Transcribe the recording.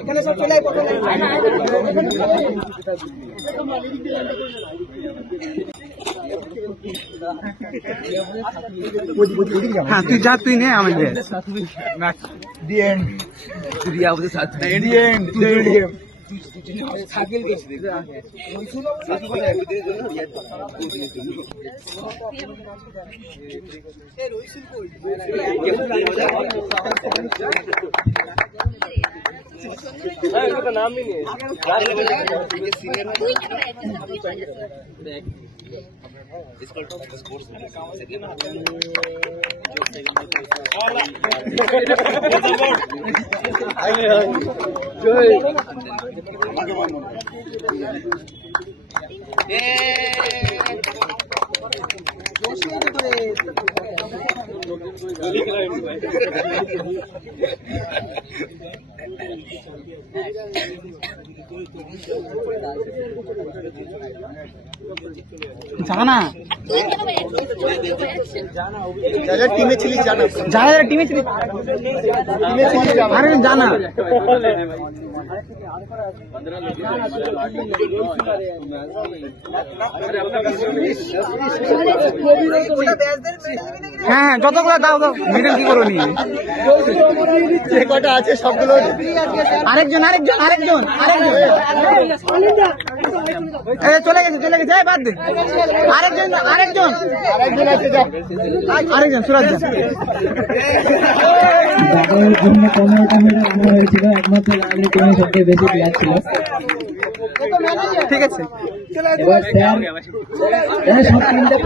এখানে সব চলে আয় প্রথমে। হ্যাঁ তুই যা, তুই নে আমাদের দি এন্ড রিয়া ওদের সাথে দি এন্ড গেম সাইকেল গেছে नाम नहीं है জানা যারা টিমে ছিলিস জানা, যারা যারা টিমে ছিলিস আরে জানা হ্যাঁ যতগুলো দাও দাও মেডেল কি করো নিয়ে যে কটা আছে সবগুলো আরেকজন আরেকজন আরেকজন আরেকজন চলে গেছে চলে গেছে বাদ দে আরেকজন আরেকজন আরেকজন আছে, যা আরেকজন সুরাজ জন্য 15টা মেডেল আনা হয়েছিল, একমাত্র লাভলি টিমে সবচেয়ে বেশি প্লেয়ার ছিল। ঠিক আছে এবার স্যার সব তিনটা